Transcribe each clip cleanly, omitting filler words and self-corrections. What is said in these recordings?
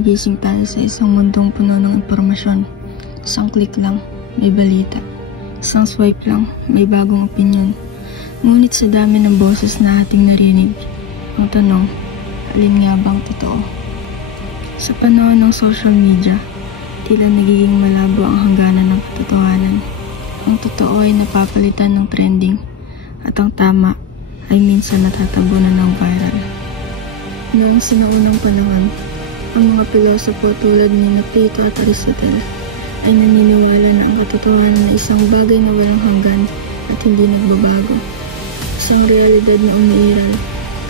gumigising tayo sa isang mundong puno ng impormasyon. Isang click lang, may balita. Isang swipe lang, may bagong opinyon. Ngunit sa dami ng boses na ating narinig, ang tanong, alin nga bang totoo? Sa panahon ng social media, tila nagiging malabo ang hangganan ng katotohanan. Ang totoo ay napapalitan ng trending, at ang tama ay minsan natatabunan ng viral. Noong sinaunang panahon, ang mga pilosopo tulad ni Plato at Aristotle ay naniniwala na ang katotohanan ay isang bagay na walang hanggan at hindi nagbabago. Isang realidad na umiiral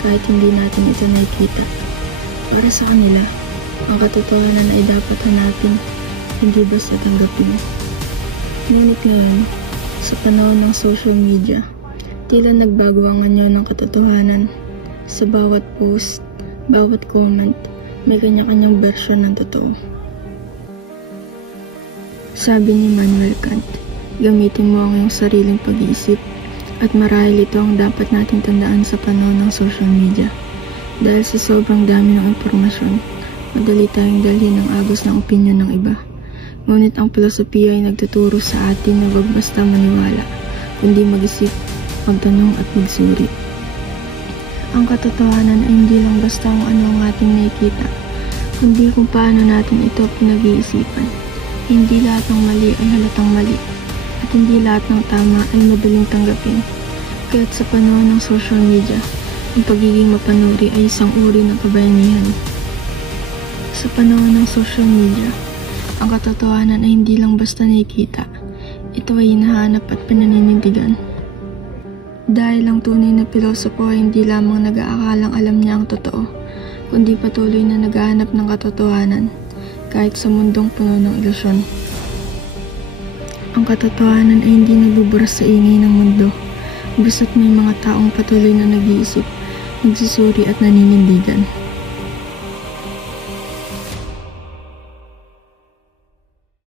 kahit hindi natin ito nakikita. Para sa kanila, ang katotohanan ay dapat hanapin, hindi basta tanggapin. Ngunit ngayon, sa panahon ng social media, tila nagbago ang anyo ng katotohanan. Sa bawat post, bawat comment, may kanya-kanyang bersyon ng totoo. Sabi ni Immanuel Kant, gamitin mo ang iyong sariling pag-iisip at marahil ito ang dapat nating tandaan sa panahon ng social media. Dahil sa sobrang dami ng impormasyon, madali tayong dalhin ng agos ng opinyon ng iba. Ngunit ang filosofiya ay nagtuturo sa atin na huwag basta maniwala, kundi mag-isip, magtanong at magsuri. Ang katotohanan ay hindi lang basta ang ano ang ating nakikita, kundi kung paano natin ito pinag-iisipan. Hindi lahat ng mali ay halatang mali, at hindi lahat ng tama ay madaling tanggapin. Kaya't sa panahon ng social media, ang pagiging mapanuri ay isang uri ng kabayanihan. Sa panahon ng social media, ang katotohanan ay hindi lang basta nakikita, ito ay hinahanap at pinaninindigan. Dahil ang tunay na pilosopo ay hindi lamang nag-aakalang alam niya ang totoo, kundi patuloy na naghahanap ng katotohanan, kahit sa mundong puno ng ilusyon. Ang katotohanan ay hindi nagbuburas sa ingay ng mundo, basta't may mga taong patuloy na nag-iisip, nagsusuri at naninindigan.